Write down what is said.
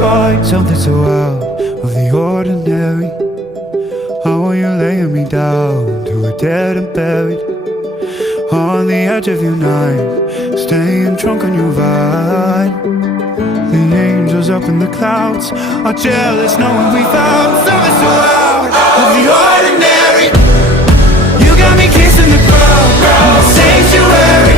find something so out of the ordinary. How are you laying me down to a dead and buried on the edge of your night, staying drunk on your vine. The angels up in the clouds are jealous knowing we found something so out of the ordinary. You got me kissing the ground in the sanctuary.